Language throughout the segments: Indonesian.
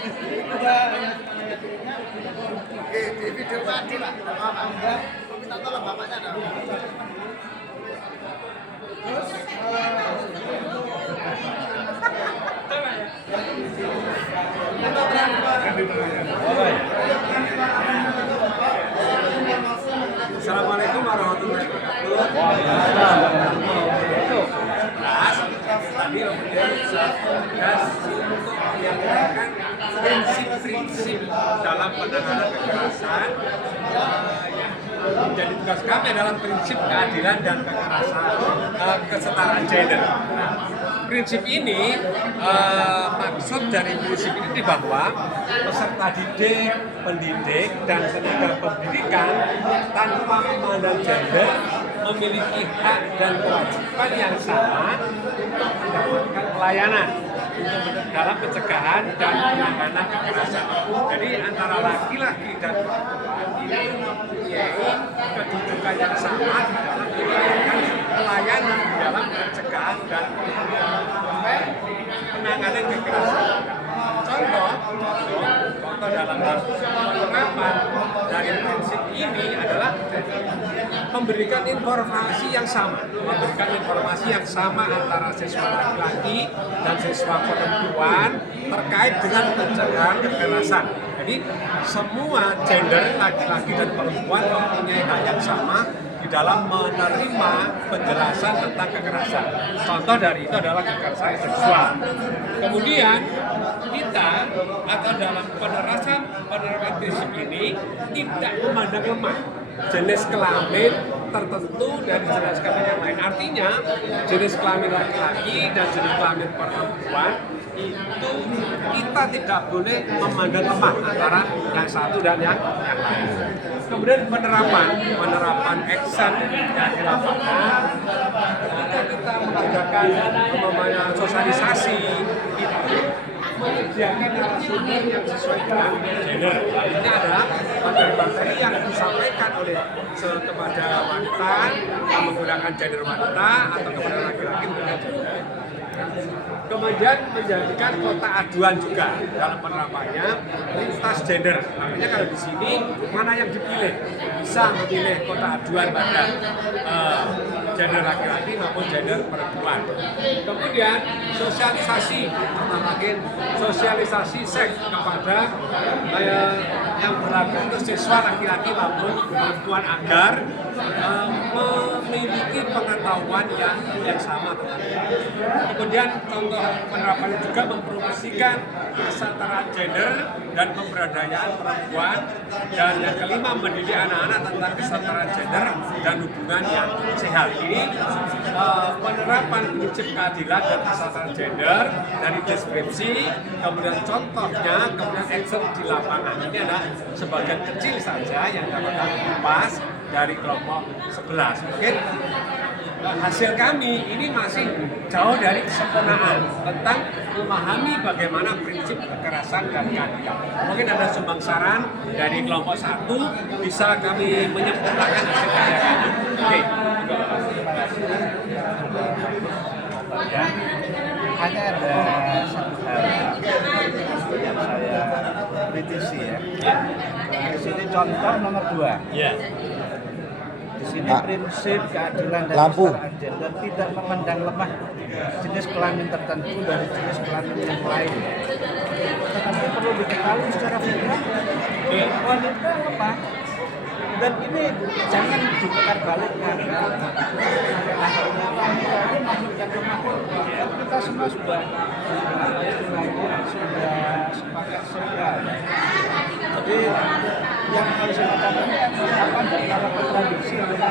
Oke, di video tadi Pak, Bapak minta tolong bapaknya ada. Terus Assalamualaikum warahmatullahi wabarakatuh. Tadi kemudian Satgas untuk menyampaikan prinsip-prinsip dalam penanganan kekerasan yang menjadi tugas kami dalam prinsip keadilan dan kekerasan kesetaraan gender. Nah, prinsip ini maksud dari prinsip ini bahwa peserta didik, pendidik, dan tenaga pendidikan tanpa memandang gender memiliki hak dan kewajiban yang sama untuk mendapatkan pelayanan dalam pencegahan dan penanganan kekerasan. Jadi antara laki-laki dan perempuan ini mempunyai kedudukan yang sama di dalam memberikan pelayanan dalam pencegahan dan penanganan kekerasan. Contoh dalam penerapan dari prinsip ini adalah memberikan informasi yang sama antara siswa laki-laki dan siswa perempuan terkait dengan pencegahan kekerasan. Jadi semua gender laki-laki dan perempuan mempunyai hak yang sama di dalam menerima penjelasan tentang kekerasan. Contoh dari itu adalah kekerasan seksual. Kemudian kita atau dalam penerapan prinsip ini tidak memandang lemah jenis kelamin tertentu dari jenis kelamin yang lain. Artinya jenis kelamin laki-laki dan jenis kelamin perempuan itu kita tidak boleh memandang lemah antara yang satu dan yang lain. Kemudian penerapan action yang di lapangan, kita mengadakan sosialisasi itu menyediakan narasumber yang sesuai dengan gender. Ini adalah materi-materi yang disampaikan oleh kepada wanita yang menggunakan gender wanita atau kepada laki-laki menggunakan gender. Kemudian menjadikan kota aduan juga dalam penerapannya lintas gender. Makanya kalau di sini mana yang dipilih bisa memilih kota aduan pada gender laki-laki maupun gender perempuan. Kemudian sosialisasi, sosialisasi seks kepada yang berlaku untuk siswa laki-laki maupun perempuan agar memiliki pengetahuan yang sama. Kemudian contoh penerapannya juga mempromosikan kesetaraan gender dan pemberdayaan perempuan, dan yang kelima mendidik anak-anak tentang kesetaraan gender dan hubungan yang sehat. Ini penerapan prinsip keadilan dan kesetaraan gender dari deskripsi, kemudian contohnya, kemudian action di lapangan. Ini adalah sebagian kecil saja yang dapat kami kupas dari kelompok 11. Mungkin hasil kami ini masih jauh dari kesempurnaan tentang memahami bagaimana prinsip kekerasan dan keadilan. Mungkin ada sumbang saran dari kelompok 1 bisa kami menyempurnakan hasil karya kami. Oke. Ya, hanya ada satu hal yang saya kritisi ya. Di sini contoh nomor 2. Ya. Di sini prinsip keadilan dan kesetaraan gender tidak memandang lemah jenis kelamin tertentu dari jenis kelamin yang lain. Tetapi perlu diketahui secara fitrah wanita lemah, dan ini jangan diputar balikkan. Akhirnya wanita ini makhluk yang lemah. Kita semua sudah sepakat segala. Jadi yang harus kita catat apa dan kalau kontradiksi dengan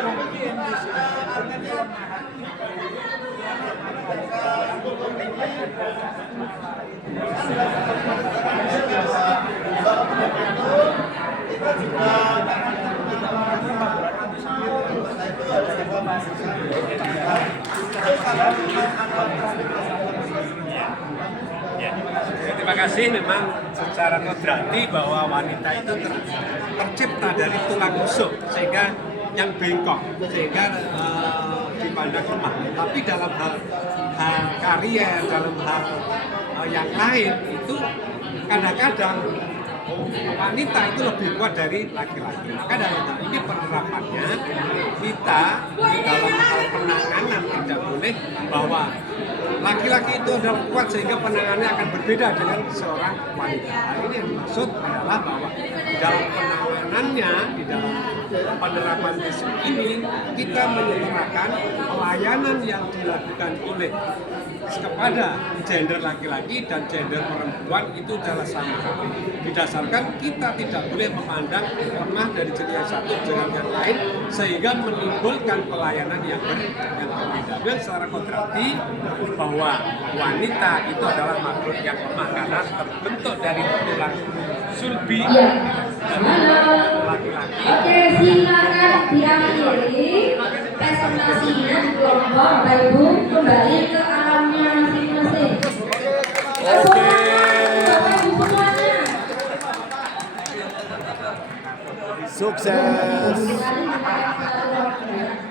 mungkin di sini dengan kelemahan Terima kasih. Memang secara kodrati bahwa wanita itu tercipta dari tulang rusuk sehingga yang bengkok, sehingga dipandang lemah. Tapi dalam hal karier, dalam hal yang lain itu kadang-kadang wanita itu lebih kuat dari laki-laki. Maka dalam hal ini penerapannya kita dalam hal penanganan tidak boleh bahwa laki-laki itu adalah kuat sehingga penanganannya akan berbeda dengan seorang wanita. Hal ini yang dimaksud adalah bahwa dalam penanganannya di dalam penerapan prinsip ini kita menyuarakan pelayanan yang dilakukan oleh kepada gender laki-laki dan gender perempuan itu adalah sama. Didasarkan kita tidak boleh memandang lemah dari jenis satu dengan yang lain sehingga menimbulkan pelayanan yang berbeda. Dan secara kontradiktif bahwa wanita itu adalah makhluk yang lemah karena terbentuk dari tulang sulbi dan laki-laki. Oke, silakan diakhiri presentasinya di kelompok. Bapak Ibu kembali ke alamnya masing-masing. Oke. Bapak Ibu semuanya. Sukses. Mari kita